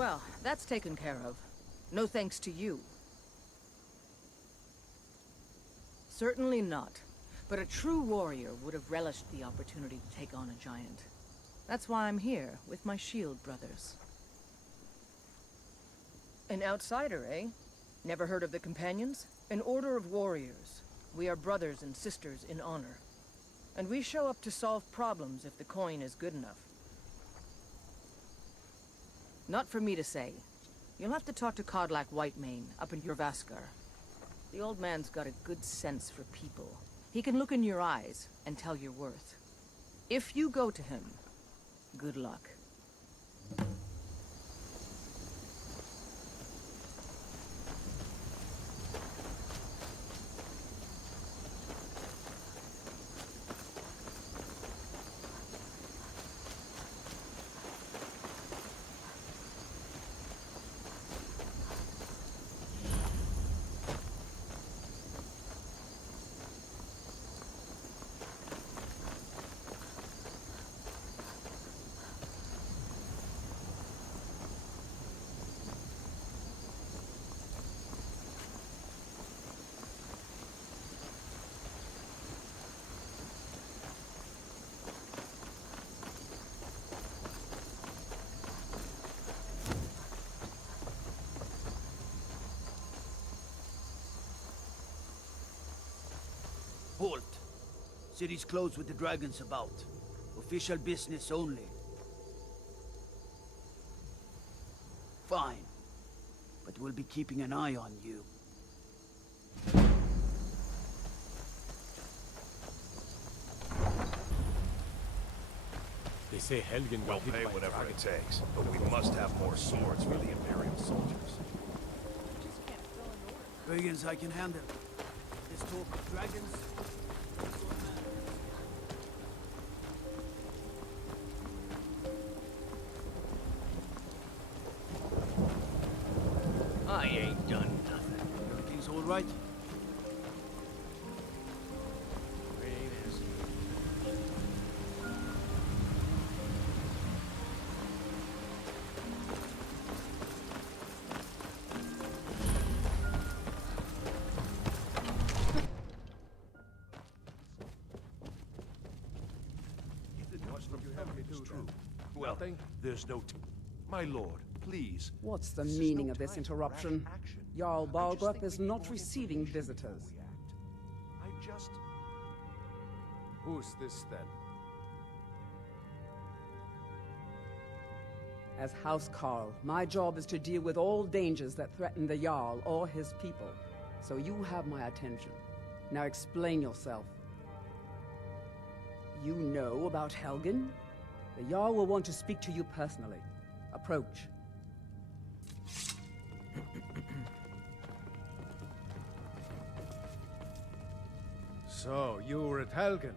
Well, that's taken care of. No thanks to you. Certainly not. But a true warrior would have relished the opportunity to take on a giant. That's why I'm here, with my shield brothers. An outsider, eh? Never heard of the Companions? An order of warriors. We are brothers and sisters in honor. And we show up to solve problems if the coin is good enough. Not for me to say. You'll have to talk to Kodlak Whitemane up in Jorvaskar. The old man's got a good sense for people. He can look in your eyes and tell your worth. If you go to him, good luck. Halt! City's closed with the dragons about. Official business only. Fine. But we'll be keeping an eye on you. They say Helgen We'll pay whatever it takes, but we must have more swords for the Imperial soldiers. Dragons I can handle. This talk of dragons... I ain't done nothing. Everything's all right? Well, there's no... My lord, please. What's the This is meaning no of this time for interruption? rash action. Jarl I just Balgruuf think is we need not more receiving information visitors. before we act. I just... Who's this then? As House Carl, my job is to deal with all dangers that threaten the Jarl or his people. So you have my attention. Now explain yourself. You know about Helgen? The Jarl will want to speak to you personally. Approach. So, you were at Helgen.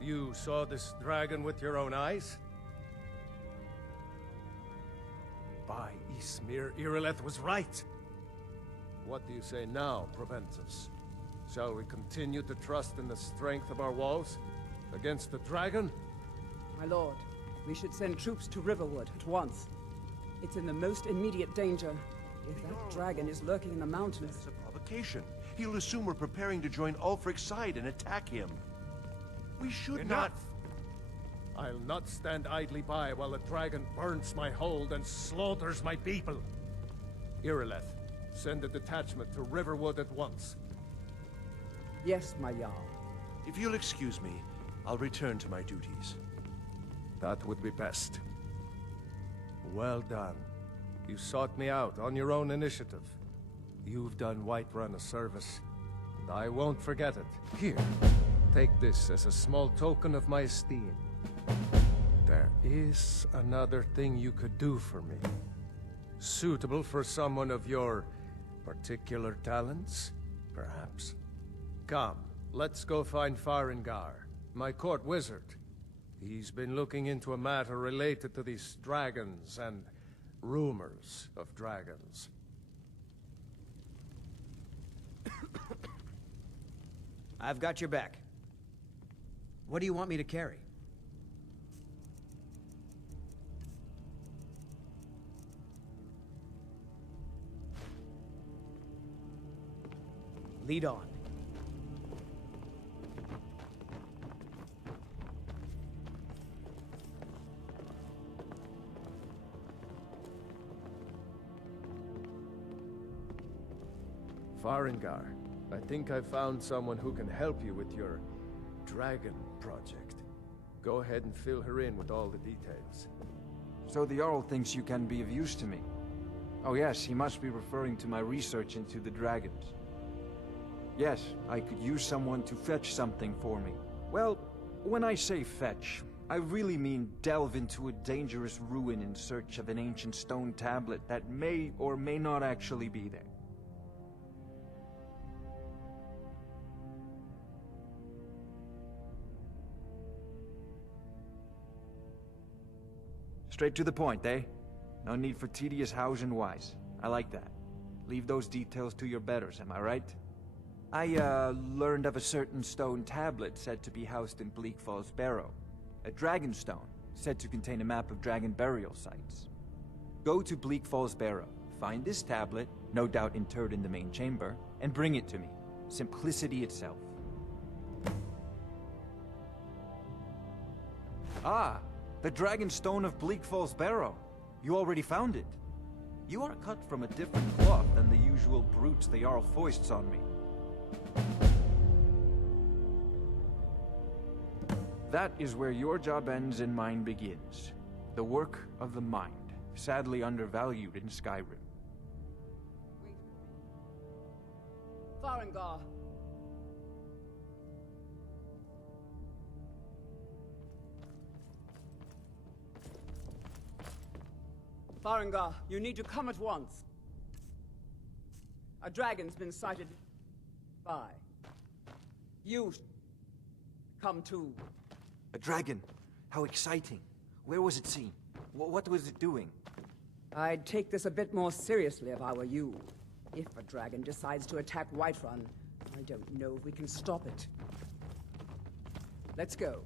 You saw this dragon with your own eyes? By Ysmir, Irileth was right. What do you say now, Proventus? Shall we continue to trust in the strength of our walls against the dragon? My lord, we should send troops to Riverwood at once. It's in the most immediate danger. If that dragon is lurking in the mountains... It's a provocation. He'll assume we're preparing to join Ulfric's side and attack him. We should not... I'll not stand idly by while the dragon burns my hold and slaughters my people. Irileth, send a detachment to Riverwood at once. Yes, my Jarl. If you'll excuse me, I'll return to my duties. That would be best. Well done. You sought me out on your own initiative. You've done Whiterun a service, and I won't forget it. Here, take this as a small token of my esteem. There is another thing you could do for me. Suitable for someone of your particular talents, perhaps. Come, let's go find Farengar, my court wizard. He's been looking into a matter related to these dragons and rumors of dragons. I've got your back. What do you want me to carry? Lead on. Farengar, I think I found someone who can help you with your dragon project. Go ahead and fill her in with all the details. So the Jarl thinks you can be of use to me. Oh yes, he must be referring to my research into the dragons. Yes, I could use someone to fetch something for me. Well, when I say fetch, I really mean delve into a dangerous ruin in search of an ancient stone tablet that may or may not actually be there. Straight to the point, eh? No need for tedious hows and whys. I like that. Leave those details to your betters, am I right? I, learned of a certain stone tablet said to be housed in Bleak Falls Barrow. A dragon stone, said to contain a map of dragon burial sites. Go to Bleak Falls Barrow, find this tablet, no doubt interred in the main chamber, and bring it to me. Simplicity itself. Ah! The Dragon Stone of Bleak Falls Barrow. You already found it. You are cut from a different cloth than the usual brutes the Jarl foists on me. That is where your job ends and mine begins. The work of the mind, sadly undervalued in Skyrim. Farengar. Farengar, you need to come at once. A dragon's been sighted by. You come too. A dragon? How exciting. Where was it seen? What was it doing? I'd take this a bit more seriously if I were you. If a dragon decides to attack Whiterun, I don't know if we can stop it. Let's go.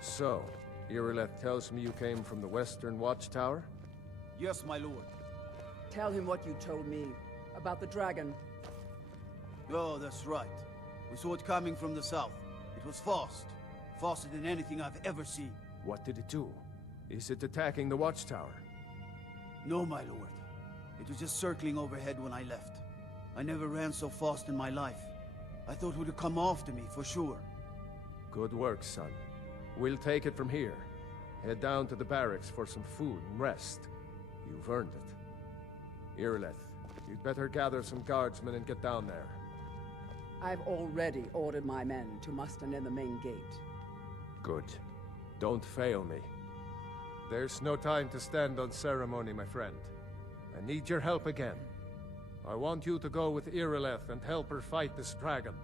So, Irileth tells me you came from the Western Watchtower? Yes, my lord. Tell him what you told me about the dragon. Oh, that's right. We saw it coming from the south. It was fast. Faster than anything I've ever seen. What did it do? Is it attacking the Watchtower? No, my lord. It was just circling overhead when I left. I never ran so fast in my life. I thought it would come after me, for sure. Good work, son. We'll take it from here. Head down to the barracks for some food and rest. You've earned it. Irileth, you'd better gather some guardsmen and get down there. I've already ordered my men to muster near the main gate. Good. Don't fail me. There's no time to stand on ceremony, my friend. I need your help again. I want you to go with Irileth and help her fight this dragon.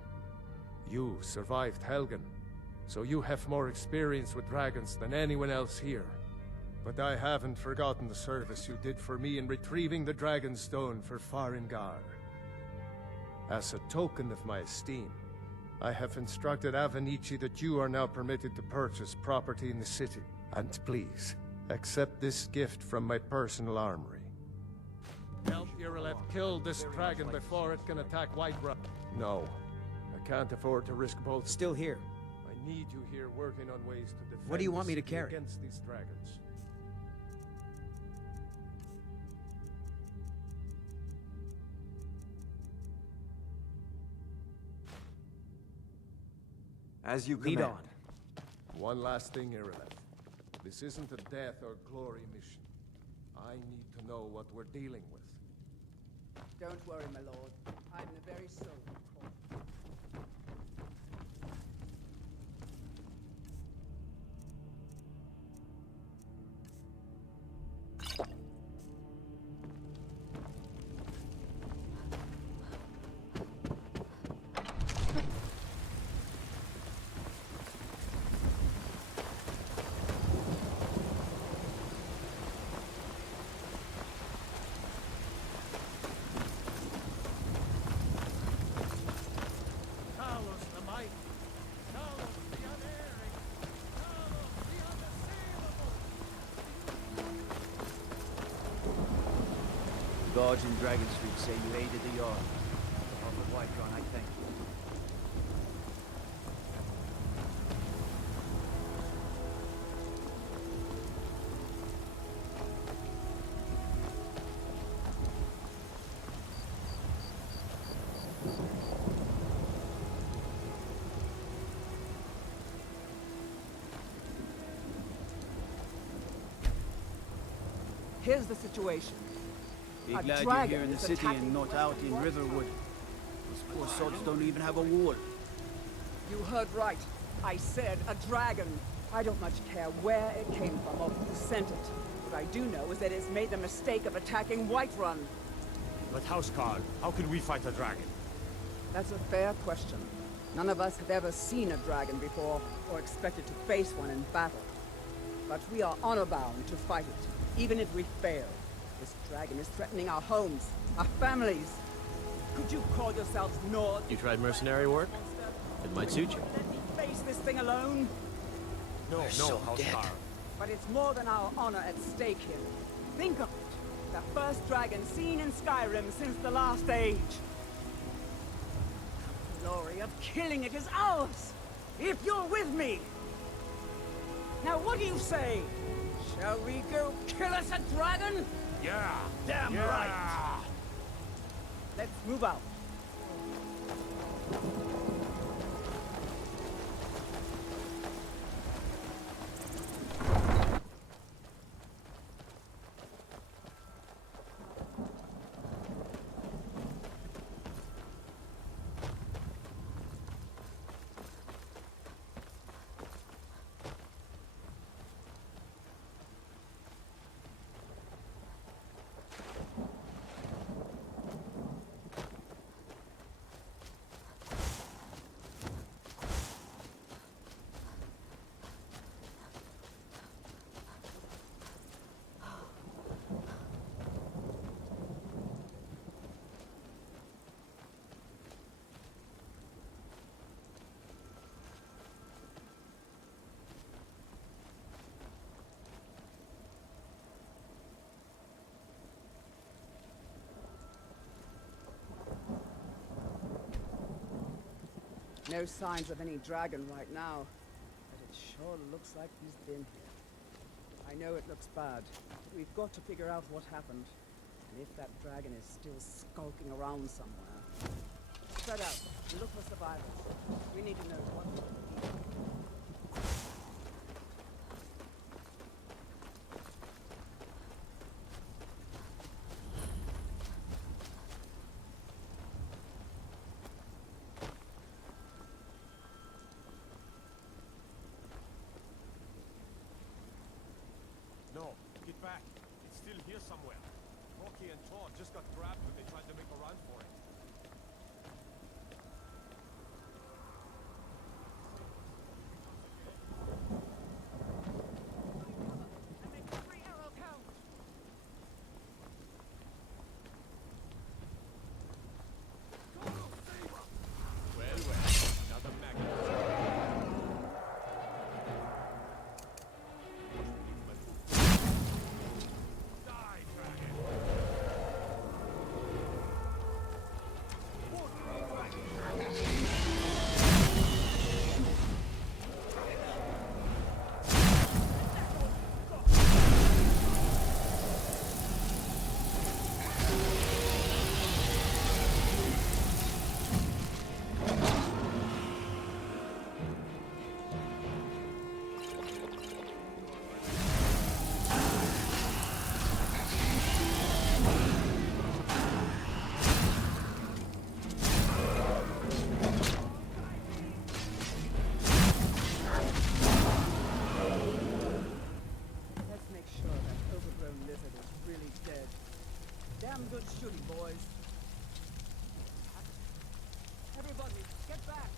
You survived Helgen, so you have more experience with dragons than anyone else here. But I haven't forgotten the service you did for me in retrieving the Dragon Stone for Farengar. As a token of my esteem, I have instructed Avenici that you are now permitted to purchase property in the city. And please, accept this gift from my personal armory. Help Irileth kill this dragon before it can attack Whiterun. No, I can't afford to risk both. Still here. I need you here working on ways to defend What do you want the me to city carry? against these dragons. As you Lead command. on. One last thing, Irileth. This isn't a death or glory mission. I need to know what we're dealing with. Don't worry, my lord. I'm the very soul of court. Guards in Dragonsreach say you aided the Jarl. On behalf of Whiterun, I thank you. Here's the situation. Be A glad you're dragon here in the is city and attacking not out in Riverwood. These poor sods don't even have a wall. You heard right. I said a dragon. I don't much care where it came from or who sent it. What I do know is that it's made the mistake of attacking Whiterun. But Housecarl, how can we fight a dragon? That's a fair question. None of us have ever seen a dragon before, or expected to face one in battle. But we are honor-bound to fight it, even if we fail. This dragon is threatening our homes, our families. Could you call yourselves Nord? You tried mercenary work? It might suit you. Let me face this thing alone? No, Housecarl. But it's more than our honor at stake here. Think of it. The first dragon seen in Skyrim since the last age. The glory of killing it is ours, if you're with me. Now what do you say? Shall we go kill us a dragon? Yeah! Damn yeah. right! Let's move out. No signs of any dragon right now, but it sure looks like he's been here. I know it looks bad, but we've got to figure out what happened, and if that dragon is still skulking around somewhere. Spread out, and look for survivors. We need to know what to do. No, get back. It's still here somewhere. Rocky and Todd just got grabbed when they tried to make a run for it. And make every arrow count! Well, another magnet. Die, dragon! Let's make sure that overgrown lizard is really dead. Damn good shooting, boys. Everybody, get back!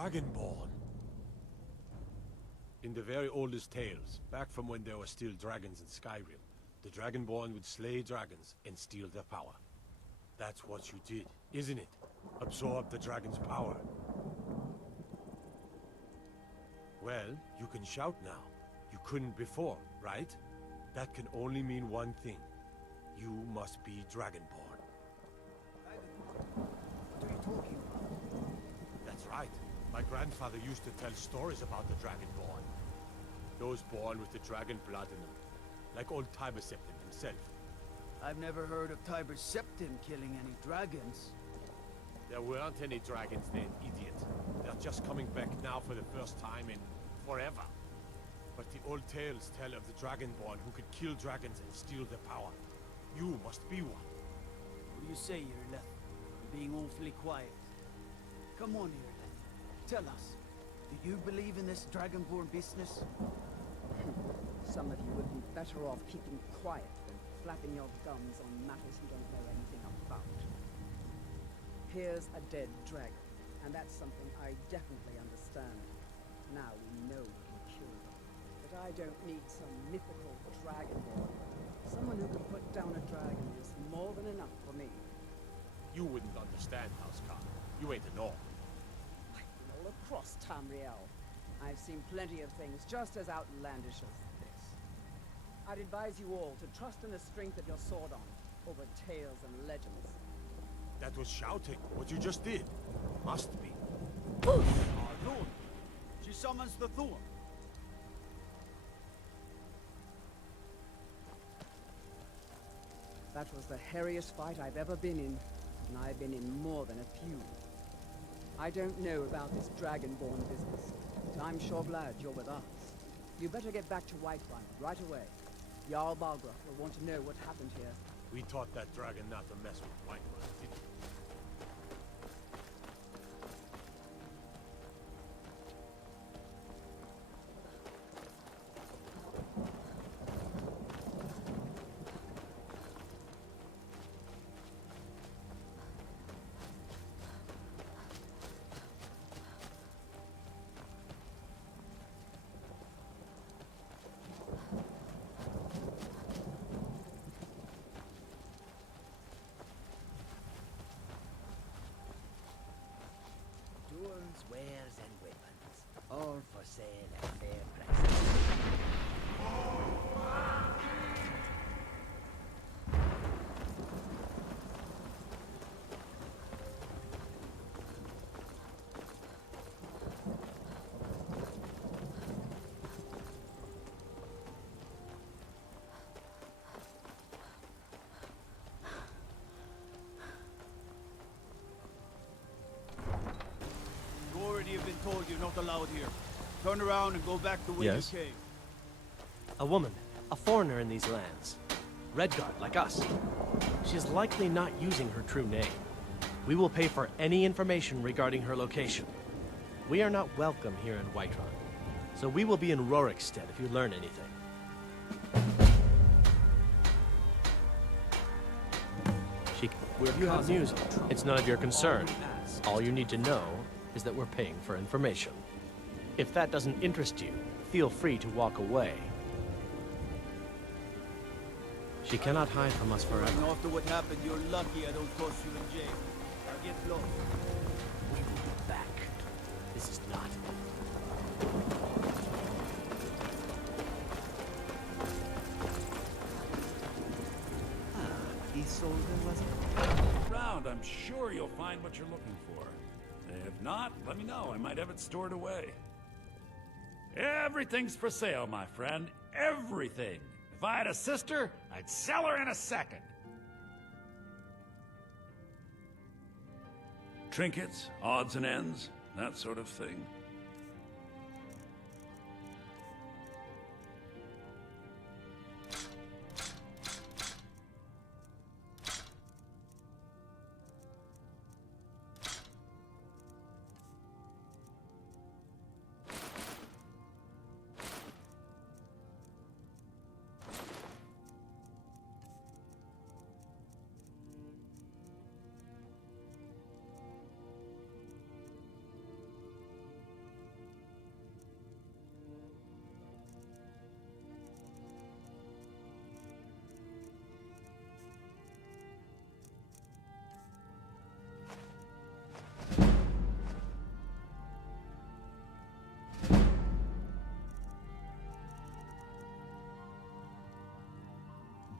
Dragonborn. In the very oldest tales, back from when there were still dragons in Skyrim, the Dragonborn would slay dragons and steal their power. That's what you did, isn't it? Absorb the dragon's power. Well, you can shout now. You couldn't before, right? That can only mean one thing. You must be Dragonborn. What are you talking about? That's right. My grandfather used to tell stories about the Dragonborn. Those born with the dragon blood in them. Like old Tiber Septim himself. I've never heard of Tiber Septim killing any dragons. There weren't any dragons then, idiot. They're just coming back now for the first time in forever. But the old tales tell of the Dragonborn who could kill dragons and steal their power. You must be one. What do you say, Irleth? You're being awfully quiet. Come on, Irleth. Tell us. Do you believe in this Dragonborn business? Some of you would be better off keeping quiet than flapping your gums on matters you don't know anything about. Here's a dead dragon, and that's something I definitely understand. Now we know we can kill them. But I don't need some mythical dragonborn. Someone who can put down a dragon is more than enough for me. You wouldn't understand, Housecarl. You ain't a North. I've been all across Tamriel. I've seen plenty of things just as outlandish as this. I'd advise you all to trust in the strength of your sword arm over tales and legends. That was shouting. What you just did. Must be. Our Lord! She summons the Thorn. That was the hairiest fight I've ever been in, and I've been in more than a few. I don't know about this Dragonborn business, but I'm sure glad you're with us. You better get back to Whiterun right away. Jarl Balgruuf will want to know what happened here. We taught that dragon not to mess with Whiterun, didn't we? Tools, wares, and weapons, all for sale at fair prices. You already have been told you're not allowed here. Turn around and go back the way Yes? you came. A woman, a foreigner in these lands. Redguard, like us. She is likely not using her true name. We will pay for any information regarding her location. We are not welcome here in Whiterun, so we will be in Rorikstead if you learn anything. If you have news, it's none of your concern. All you need to know is that we're paying for information. If that doesn't interest you, feel free to walk away. She cannot hide from us forever. And after what happened, you're lucky I don't toss you in jail. Now get lost. We will be back. This is not. Isolde was Around, I'm sure you'll find what you're looking for. If not, let me know. I might have it stored away. Everything's for sale, my friend. Everything. If I had a sister, I'd sell her in a second. Trinkets, odds and ends, that sort of thing.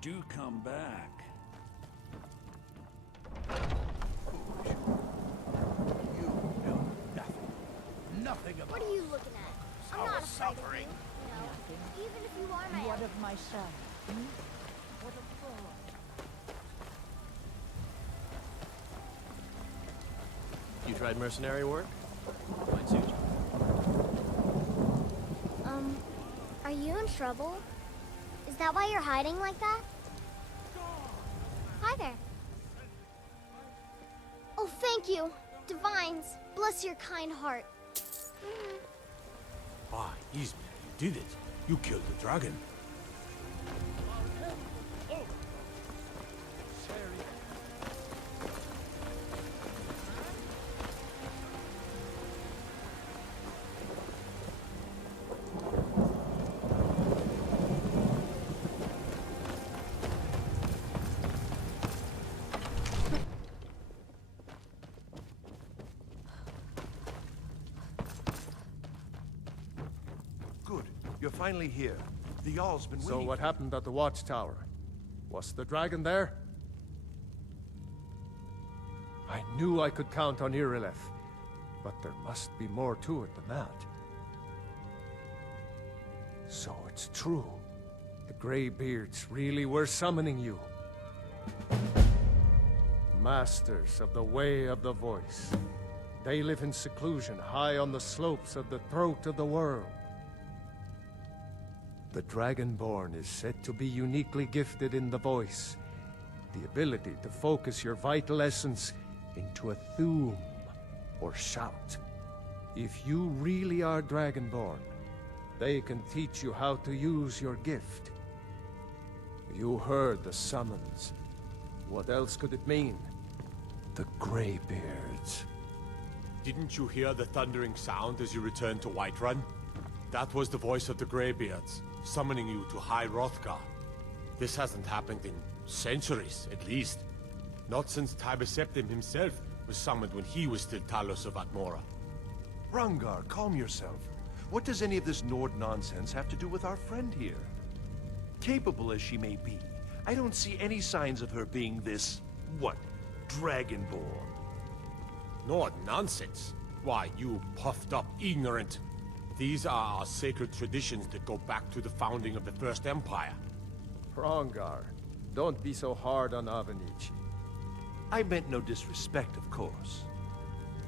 do come back. Foolish. You know nothing. Nothing about What are you looking at? I'm not afraid of you. No. Even if you are my What elf. of my son? What of Thor? You tried mercenary work? Might suit you. Are you in trouble? Is that why you're hiding like that? Hi there. Oh, thank you. Divines, bless your kind heart. Ah, Ismail, you did it. You killed the dragon. Good. You're finally here. The Jarl's been waiting. So what happened at the watchtower? Was the dragon there? I knew I could count on Irileth, but there must be more to it than that. So it's true. The Greybeards really were summoning you. Masters of the Way of the Voice. They live in seclusion high on the slopes of the throat of the world. The Dragonborn is said to be uniquely gifted in the voice, the ability to focus your vital essence into a thume or shout. If you really are Dragonborn, they can teach you how to use your gift. You heard the summons. What else could it mean? The Greybeards. Didn't you hear the thundering sound as you returned to Whiterun? That was the voice of the Greybeards, summoning you to High Hrothgar. This hasn't happened in centuries, at least. Not since Tiber Septim himself was summoned when he was still Talos of Atmora. Hrongar, calm yourself. What does any of this Nord nonsense have to do with our friend here? Capable as she may be, I don't see any signs of her being this, what, Dragonborn. Nord nonsense? Why, you puffed up ignorant. These are our sacred traditions that go back to the founding of the First Empire. Hrongar, don't be so hard on Avenici. I meant no disrespect, of course.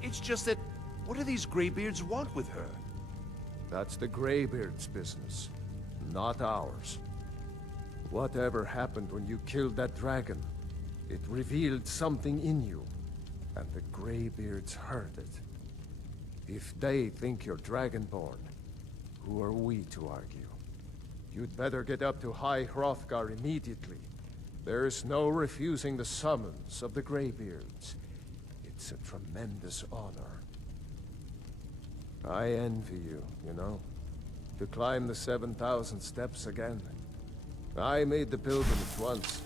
It's just that, what do these Greybeards want with her? That's the Greybeards' business, not ours. Whatever happened when you killed that dragon, it revealed something in you, and the Greybeards heard it. If they think you're Dragonborn, who are we to argue? You'd better get up to High Hrothgar immediately. There's no refusing the summons of the Greybeards. It's a tremendous honor. I envy you, you know? To climb the 7,000 steps again. I made the pilgrimage once.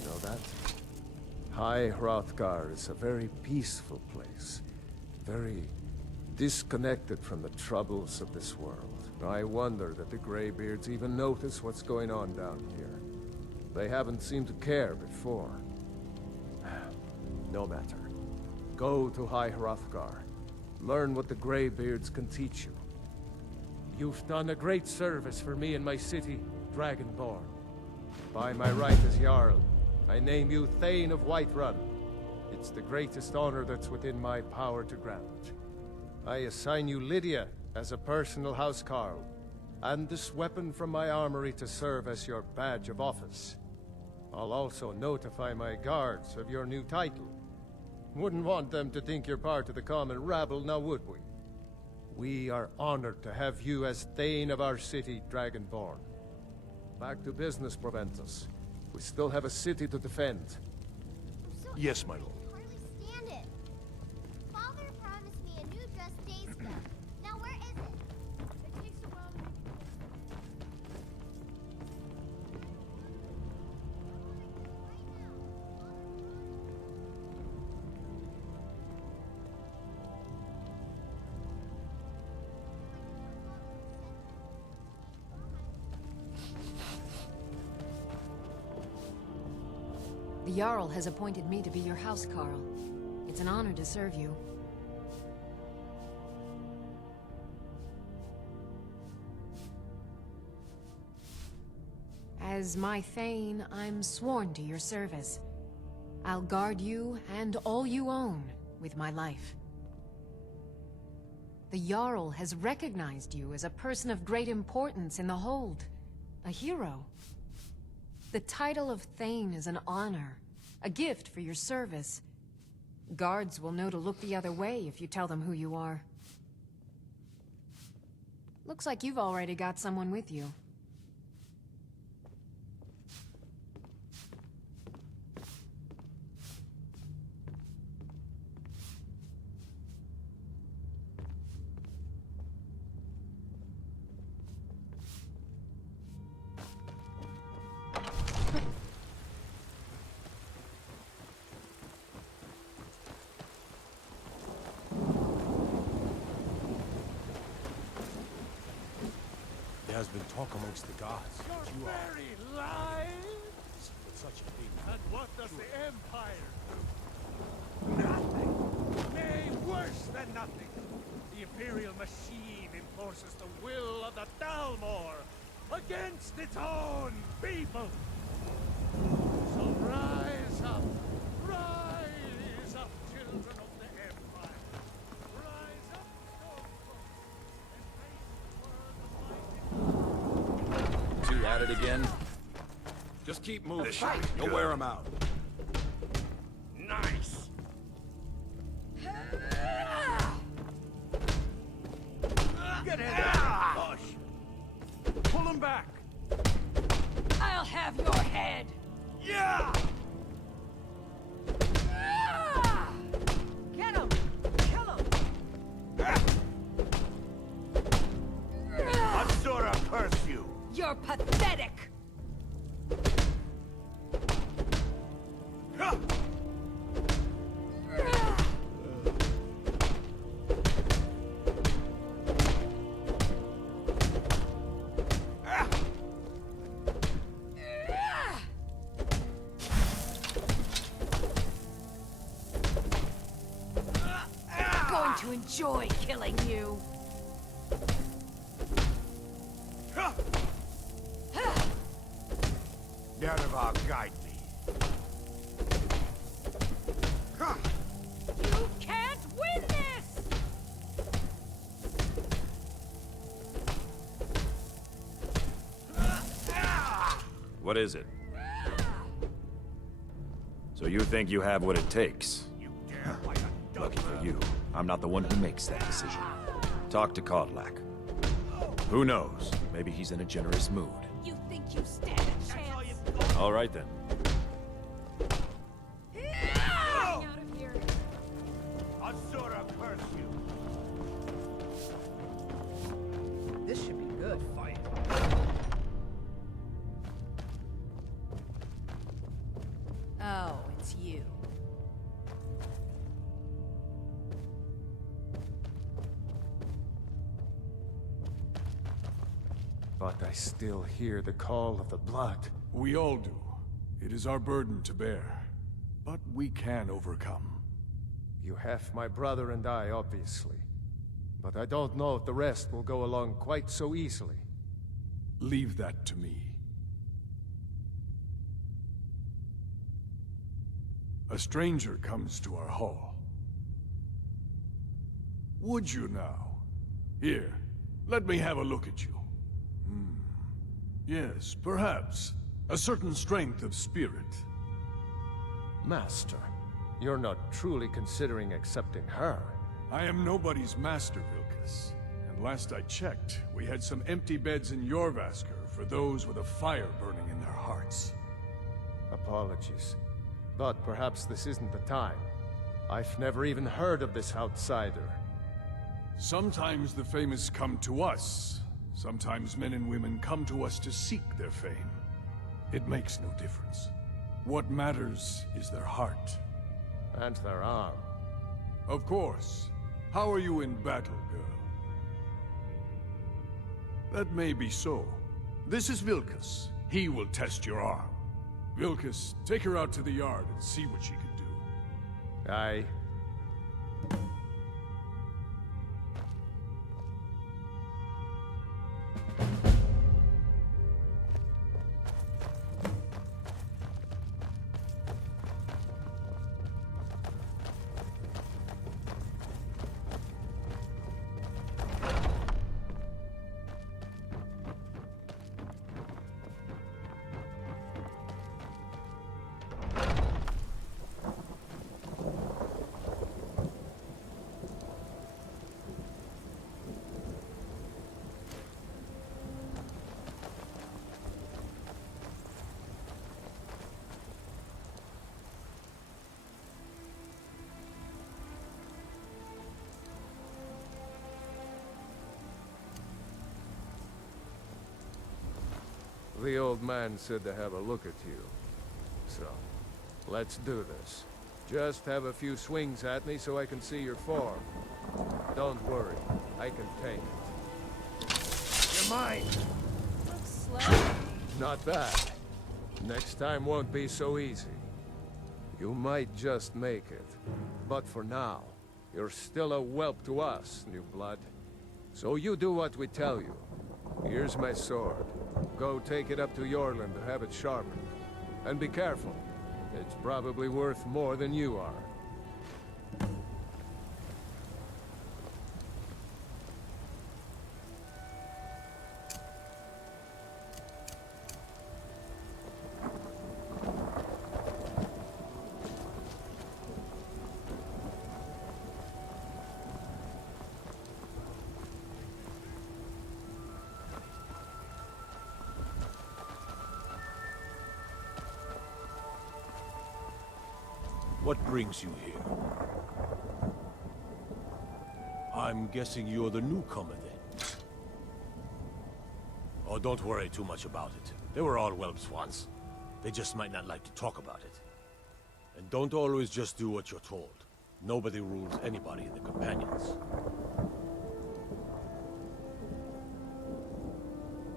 You know that? High Hrothgar is a very peaceful place. Very disconnected from the troubles of this world. I wonder that the Greybeards even notice what's going on down here. They haven't seemed to care before. No matter. Go to High Hrothgar. Learn what the Greybeards can teach you. You've done a great service for me and my city, Dragonborn. By my right as Jarl, I name you Thane of Whiterun. It's the greatest honor that's within my power to grant. I assign you Lydia as a personal housecarl, and this weapon from my armory to serve as your badge of office. I'll also notify my guards of your new title. Wouldn't want them to think you're part of the common rabble, now would we? We are honored to have you as Thane of our city, Dragonborn. Back to business, Proventus. We still have a city to defend. Yes, my lord. Hardly stand it. Father promised me a new dress days ago. Now where is it? It takes a while to The Jarl has appointed me to be your housecarl. It's an honor to serve you. As my Thane, I'm sworn to your service. I'll guard you and all you own with my life. The Jarl has recognized you as a person of great importance in the Hold. A hero. The title of Thane is an honor, a gift for your service. Guards will know to look the other way if you tell them who you are. Looks like you've already got someone with you. There has been talk amongst the gods. Your very lives? Such a big... And what does the Empire do? Nothing! Nay, worse than nothing! The Imperial machine enforces the will of the Dalmor against its own people! So rise up! Rise up, children of the Empire! Rise up, Two at it again? Just keep moving. You'll wear them out. Nice! Get in there, push! Pull him back! I'll have your head! Yeah! Get him! Kill him! Asura curse you! You're pathetic! Going to enjoy killing you. Nerevar, guide me. You can't win this! What is it? So you think you have what it takes? Lucky for you, I'm not the one who makes that decision. Talk to Kodlak. Who knows? Maybe he's in a generous mood. You think you stand a chance? All right then. Out of here. Asura curse you! This should be good. Fight. Oh, it's you. But I still hear the call of the blood. We all do. It is our burden to bear. But we can overcome. You have my brother and I, obviously. But I don't know if the rest will go along quite so easily. Leave that to me. A stranger comes to our hall. Would you now? Here, let me have a look at you. Yes, perhaps. A certain strength of spirit. Master, you're not truly considering accepting her. I am nobody's master, Vilkas. And last I checked, we had some empty beds in Jorvaskr for those with a fire burning in their hearts. Apologies. But perhaps this isn't the time. I've never even heard of this outsider. Sometimes the famous come to us. Sometimes men and women come to us to seek their fame. It makes no difference. What matters is their heart. And their arm. Of course. How are you in battle, girl? That may be so. This is Vilkas. He will test your arm. Vilkas, take her out to the yard and see what she can do. Aye. The old man said to have a look at you. So, let's do this. Just have a few swings at me so I can see your form. Don't worry, I can take it. You're mine! Not bad. Next time won't be so easy. You might just make it. But for now, you're still a whelp to us, new blood. So you do what we tell you. Here's my sword. Go take it up to Yorland to have it sharpened. And be careful. It's probably worth more than you are. What brings you here? I'm guessing you're the newcomer then. Oh, don't worry too much about it. They were all whelps once. They just might not like to talk about it. And don't always just do what you're told. Nobody rules anybody in the companions.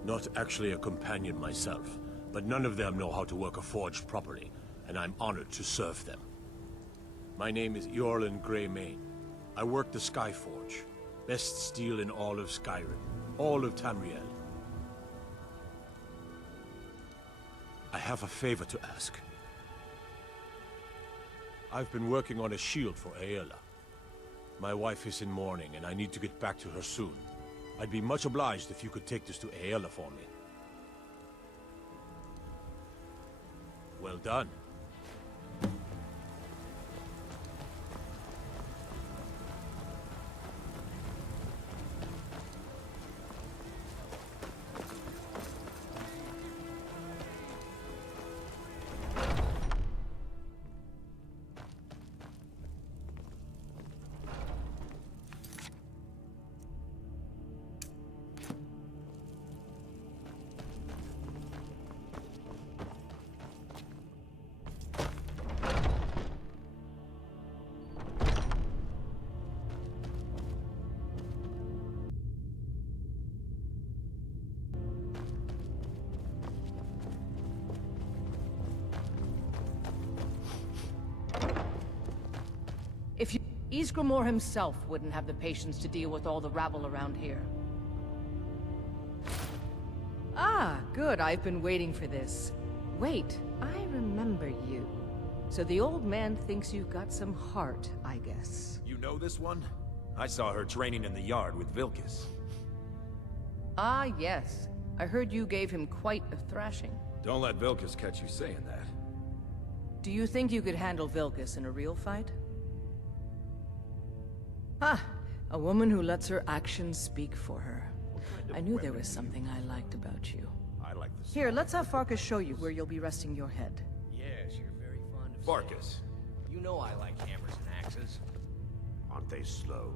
Not actually a companion myself, but none of them know how to work a forge properly, and I'm honored to serve them. My name is Yorland Greymane. I work the Skyforge. Best steel in all of Skyrim. All of Tamriel. I have a favor to ask. I've been working on a shield for Aela. My wife is in mourning, and I need to get back to her soon. I'd be much obliged if you could take this to Aela for me. Well done. If you... Ysgramor himself wouldn't have the patience to deal with all the rabble around here. Ah, good. I've been waiting for this. Wait, I remember you. So the old man thinks you've got some heart, I guess. You know this one? I saw her training in the yard with Vilkas. Ah, yes. I heard you gave him quite a thrashing. Don't let Vilkas catch you saying that. Do you think you could handle Vilkas in a real fight? Ah, a woman who lets her actions speak for her. I knew there was something I liked about you. I like this. Here, let's have Farkas show you where you'll be resting your head. Yes, you're very fond of Farkas. You know I like hammers and axes. Aren't they slow?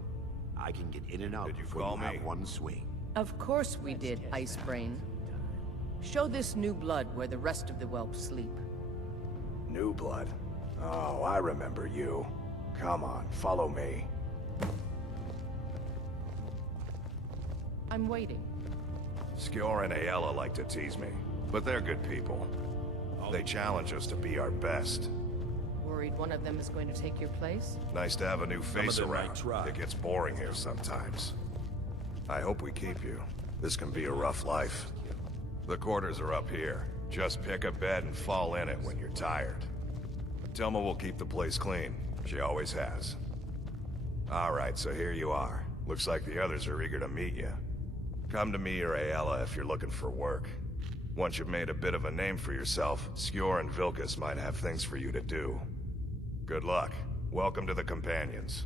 I can get in and out before you have one swing. Of course we did, Icebrain. Show this new blood where the rest of the whelps sleep. New blood? Oh, I remember you. Come on, follow me. I'm waiting. Skjor and Aela like to tease me, but they're good people. They challenge us to be our best. Worried one of them is going to take your place? Nice to have a new face them might around. try. It gets boring here sometimes. I hope we keep you. This can be a rough life. The quarters are up here. Just pick a bed and fall in it when you're tired. Thelma will keep the place clean. She always has. Alright, so here you are. Looks like the others are eager to meet you. Come to me or Ayala if you're looking for work. Once you've made a bit of a name for yourself, Skjor and Vilkas might have things for you to do. Good luck. Welcome to the Companions.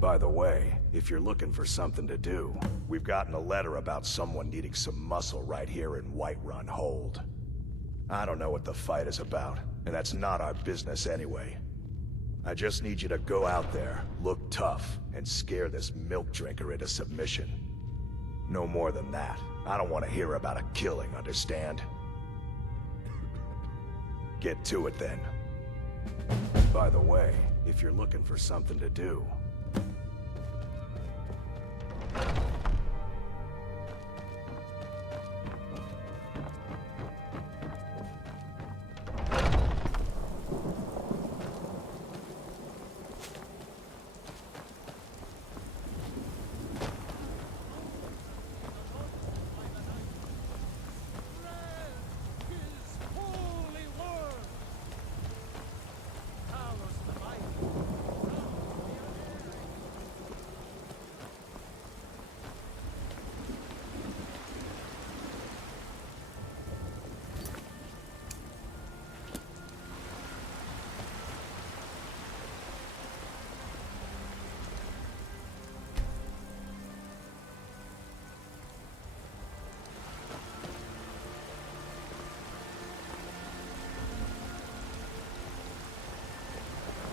By the way, if you're looking for something to do, we've gotten a letter about someone needing some muscle right here in Whiterun Hold. I don't know what the fight is about, and that's not our business anyway. I just need you to go out there, look tough, and scare this milk drinker into submission. No more than that. I don't want to hear about a killing, understand? Get to it then. By the way, if you're looking for something to do,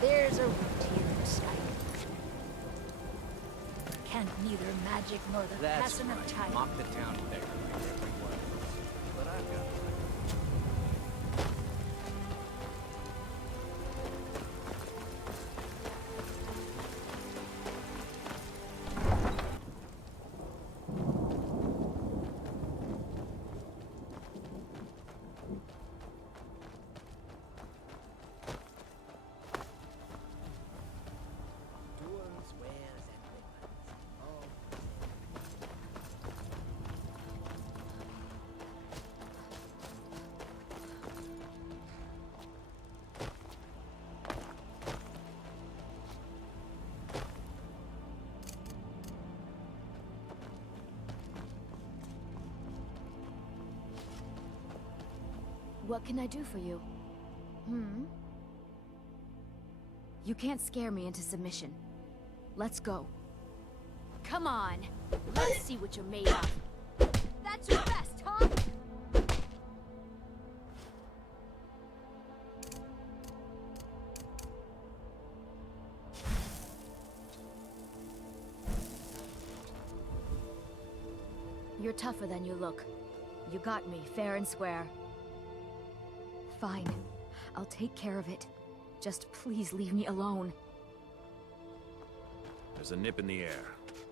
There's a route here in Skyrim. Can't neither magic nor the passing of time. Mock the town beggar like everyone else. But I've got What can I do for you? You can't scare me into submission. Let's go. Come on, let's see what you're made of. That's your best, huh? You're tougher than you look. You got me, fair and square. Fine. I'll take care of it. Just please leave me alone. There's a nip in the air.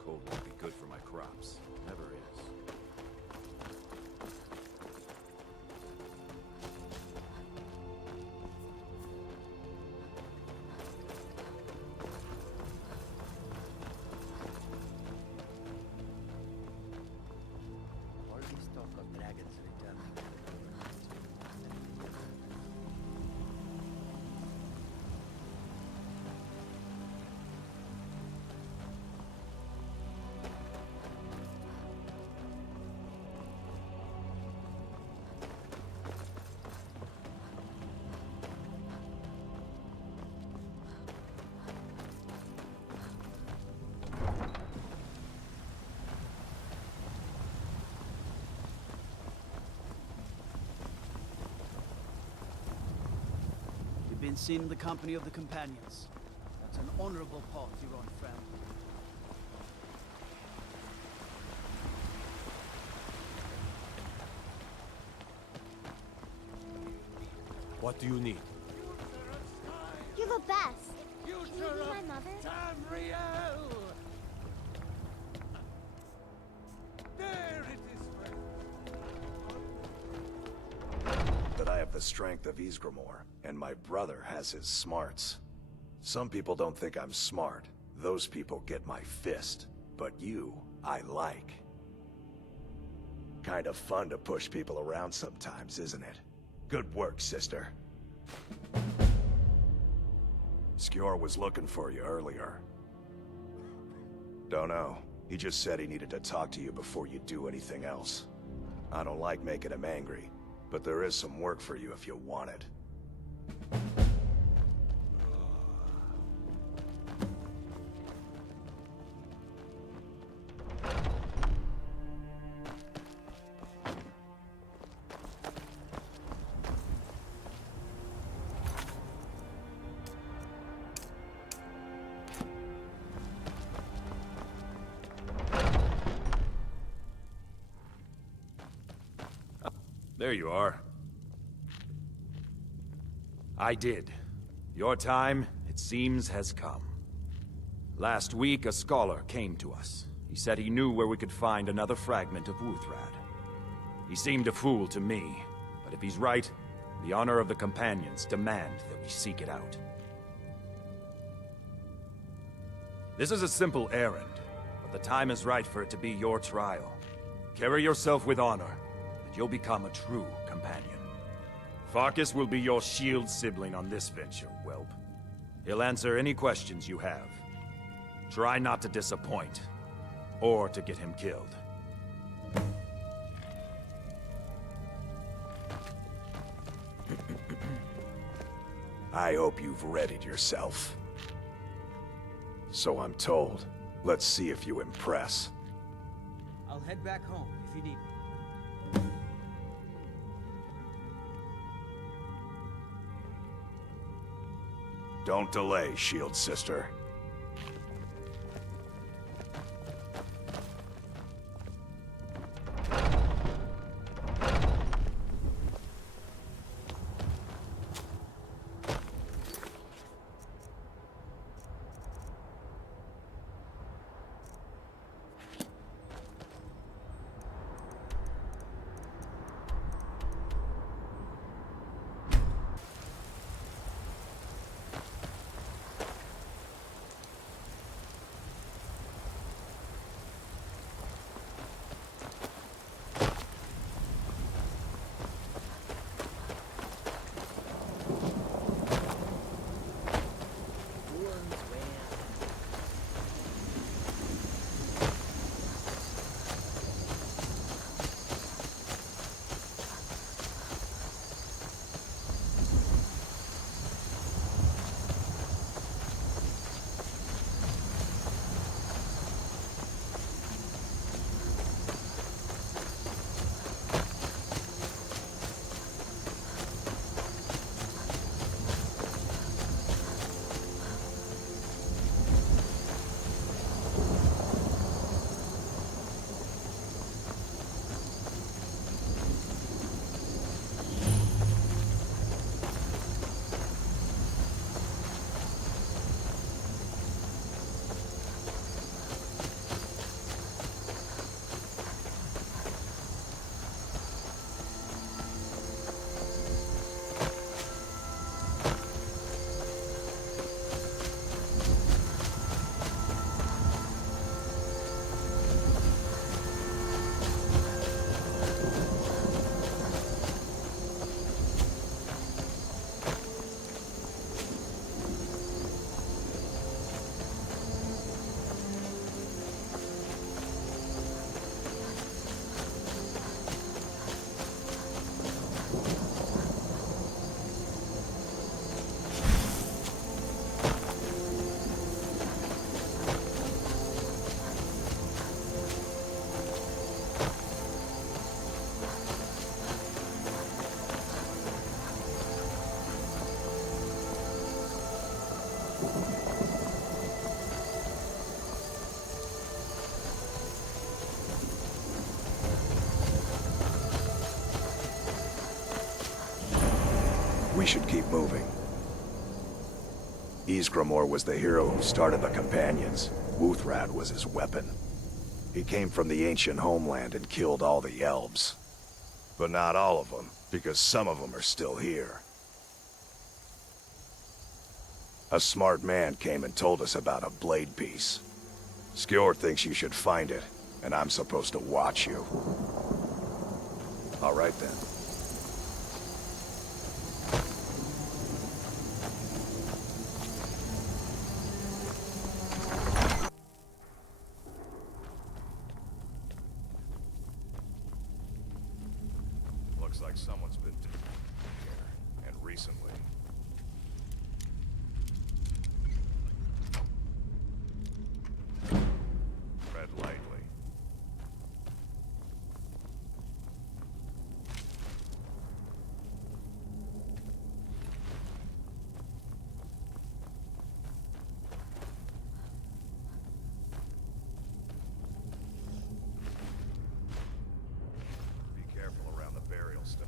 Cold won't be good for my crops. Never is. all this talk of dragons returning. Been seen in the company of the Companions. That's an honorable path you're on, friend. What do you need? You're the best. Can you be my mother? Tamriel! There it is, friend. have the strength of Ysgramor, and my brother has his smarts. Some people don't think I'm smart. Those people get my fist. But you, I like. Kind of fun to push people around sometimes, isn't it? Good work, sister. Skjor was looking for you earlier. Don't know. He just said he needed to talk to you before you do anything else. I don't like making him angry, but there is some work for you if you want it. There you are. I did. Your time, it seems, has come. Last week, a scholar came to us. He said he knew where we could find another fragment of Wuuthrad. He seemed a fool to me, but if he's right, the honor of the Companions demand that we seek it out. This is a simple errand, but the time is right for it to be your trial. Carry yourself with honor, and you'll become a true companion. Farkas will be your shield sibling on this venture, whelp. He'll answer any questions you have. Try not to disappoint, or to get him killed. I hope you've readied yourself. So I'm told. Let's see if you impress. I'll head back home if you need me. Don't delay, Shield Sister. We should keep moving. Ysgramor was the hero who started the Companions. Wuuthrad was his weapon. He came from the ancient homeland and killed all the elves. But not all of them. Because some of them are still here. A smart man came and told us about a blade piece. Skjord thinks you should find it, and I'm supposed to watch you. All right then. Looks like someone's been here, and recently. Tread lightly. Be careful around the burial stone.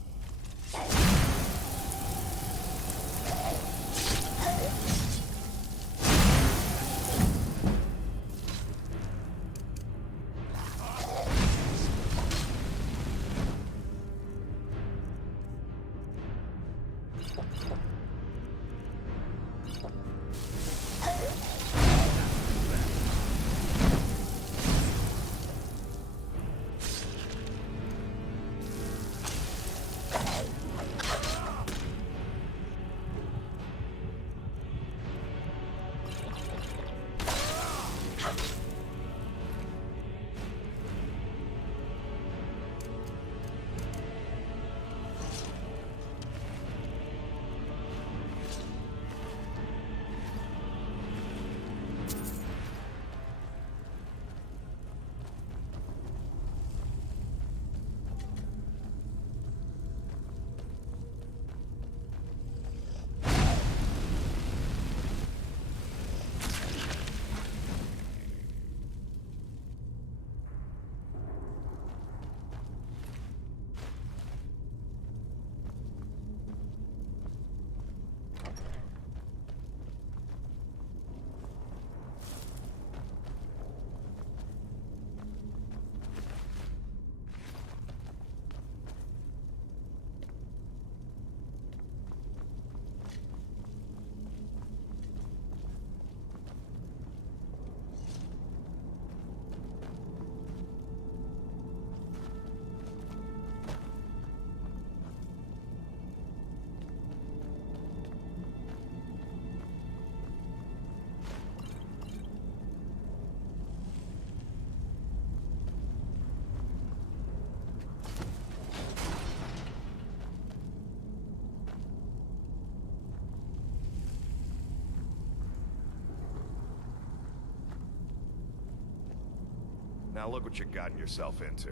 Now look what you've gotten yourself into.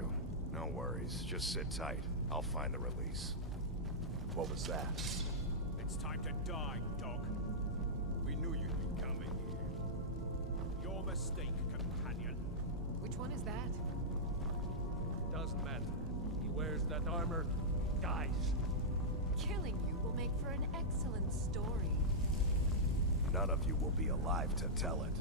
No worries, just sit tight. I'll find the release. What was that? It's time to die, dog. We knew you'd be coming here. Your mistake, companion. Which one is that? Doesn't matter. He wears that armor, dies. Killing you will make for an excellent story. None of you will be alive to tell it.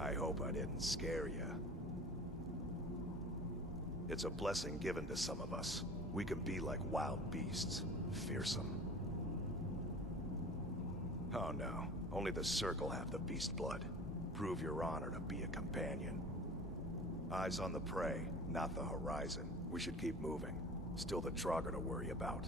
I hope I didn't scare you. It's a blessing given to some of us. We can be like wild beasts, fearsome. Oh no, only the Circle have the beast blood. Prove your honor to be a companion. Eyes on the prey, not the horizon. We should keep moving. Still the Draugr to worry about.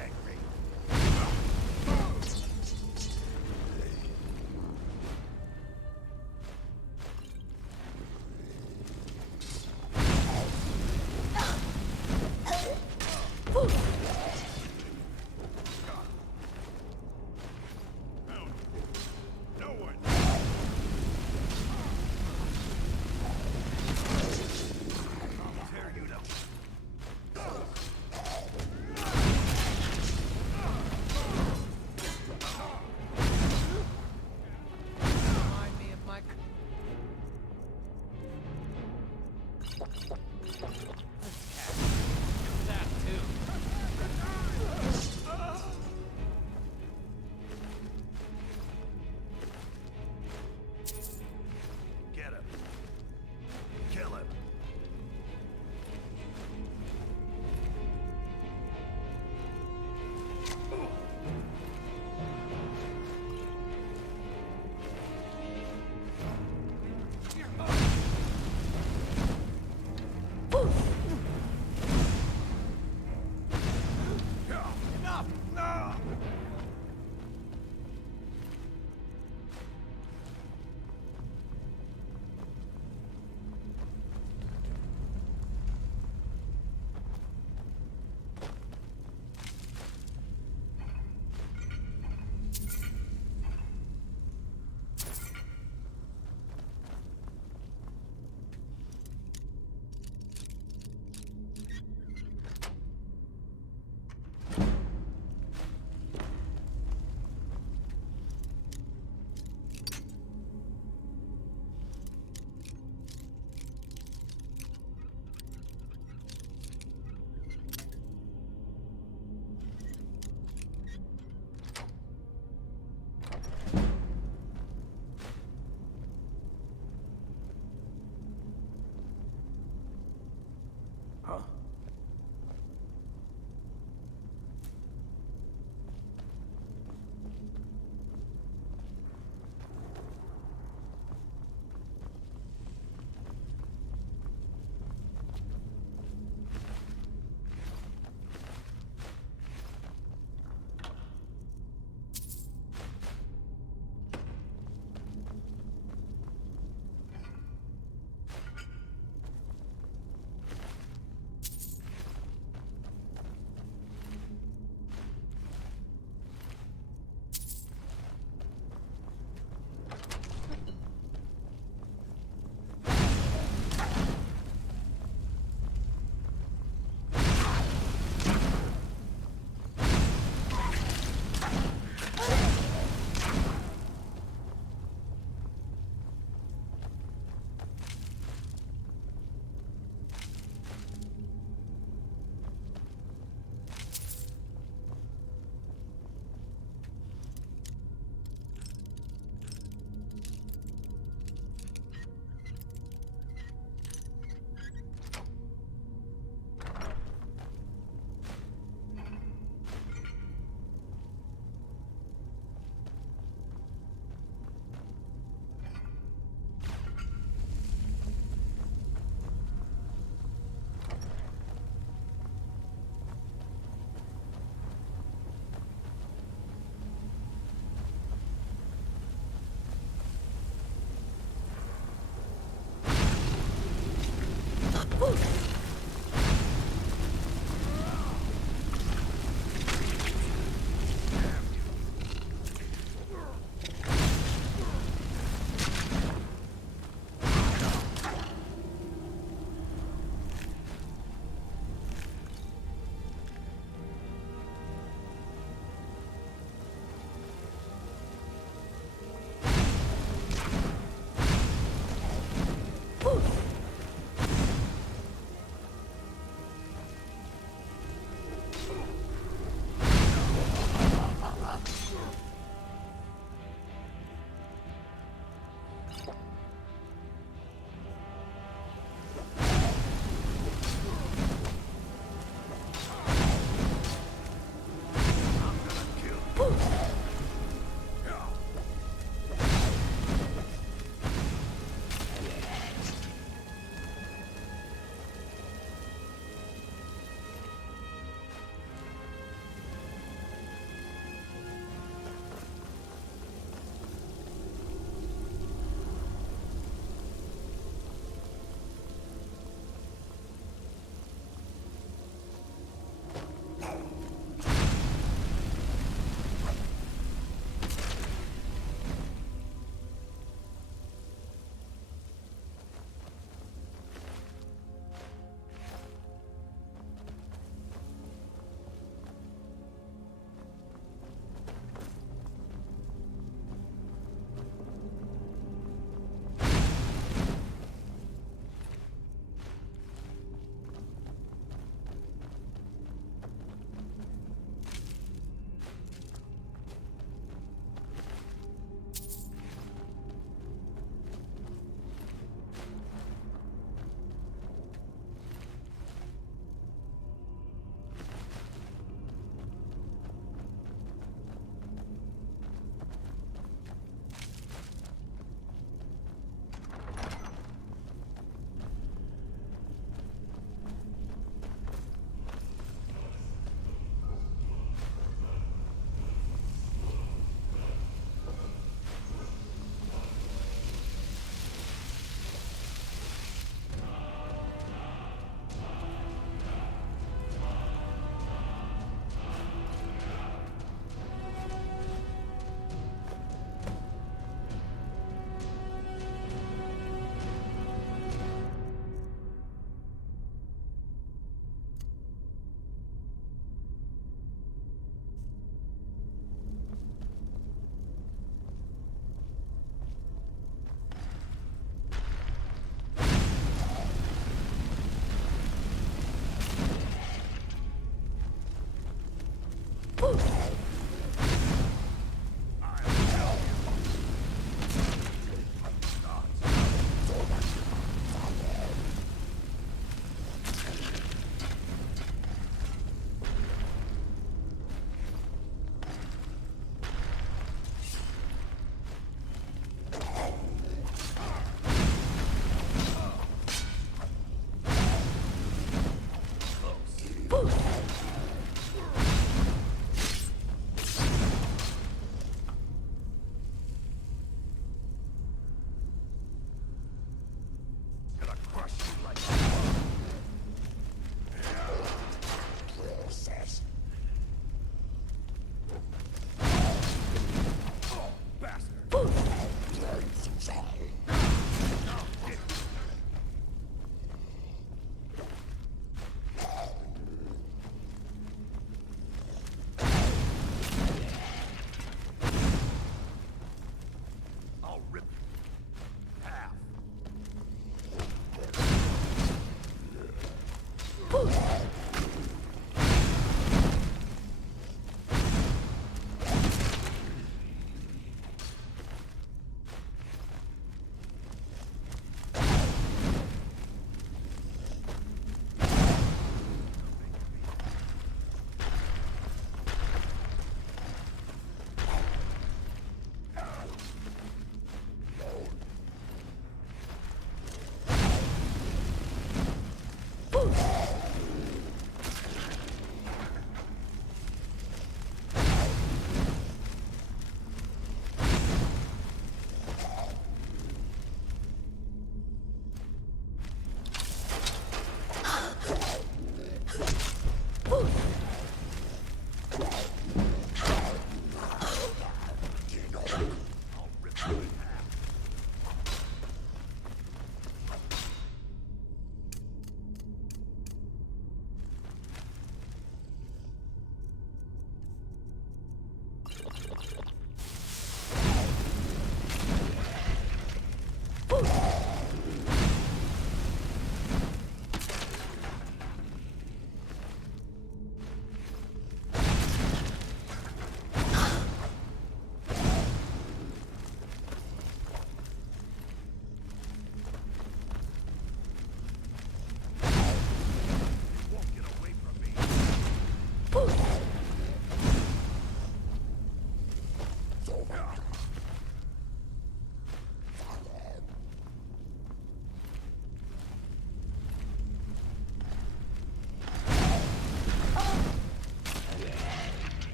angry.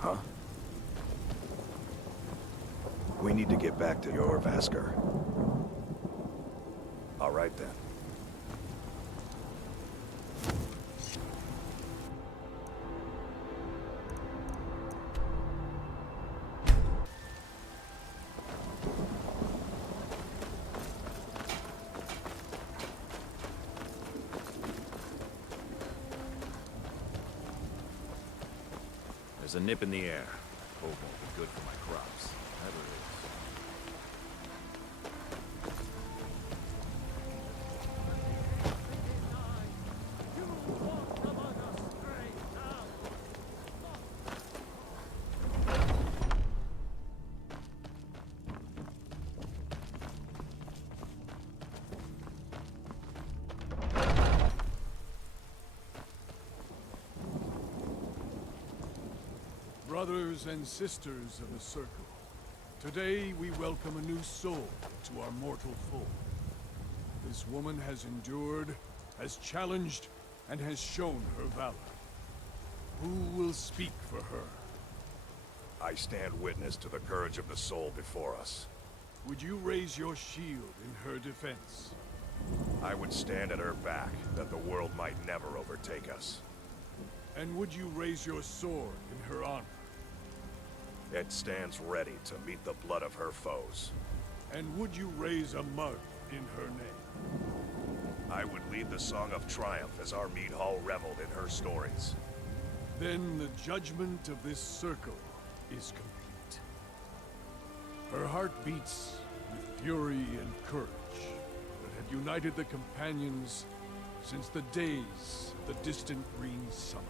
Huh? We need to get back to your Vasker. All right then. There's a nip in the air. Cold won't be good for my crops. Never is. Brothers and sisters of the Circle, today we welcome a new soul to our mortal fold. This woman has endured, has challenged, and has shown her valor. Who will speak for her? I stand witness to the courage of the soul before us. Would you raise your shield in her defense? I would stand at her back, that the world might never overtake us. And would you raise your sword in her honor? It stands ready to meet the blood of her foes. And would you raise a mug in her name? I would lead the Song of Triumph as our mead hall reveled in her stories. Then the judgment of this circle is complete. Her heart beats with fury and courage that have united the companions since the days of the distant green summers.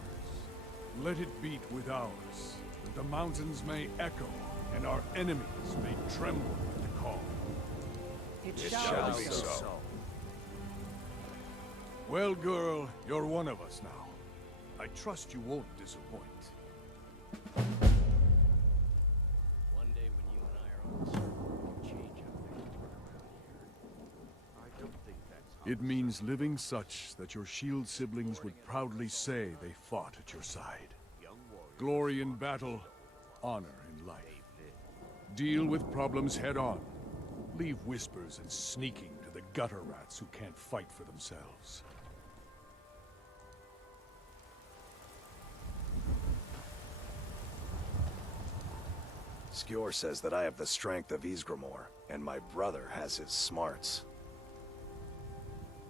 Let it beat with ours, that the mountains may echo and our enemies may tremble at the call. It shall be so. Well, girl, you're one of us now. I trust you won't disappoint. One day when you and I are on the circle, we'll change how things work around here. I don't think that's how It means living such that your shield siblings would proudly say they fought at your side. Glory in battle, honor in life. Deal with problems head on. Leave whispers and sneaking to the gutter rats who can't fight for themselves. Skjor says that I have the strength of Ysgramor, and my brother has his smarts.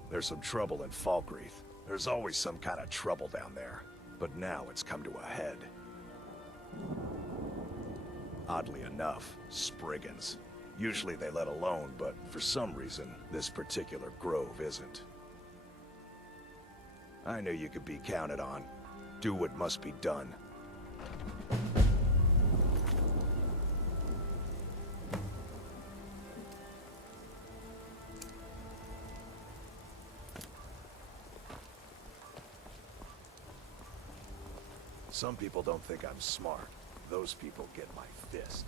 There's some trouble in Falkreath. There's always some kind of trouble down there, but now it's come to a head. Oddly enough, Spriggans. Usually they let alone, but for some reason, this particular grove isn't. I knew you could be counted on. Do what must be done. Some people don't think I'm smart. Those people get my fist.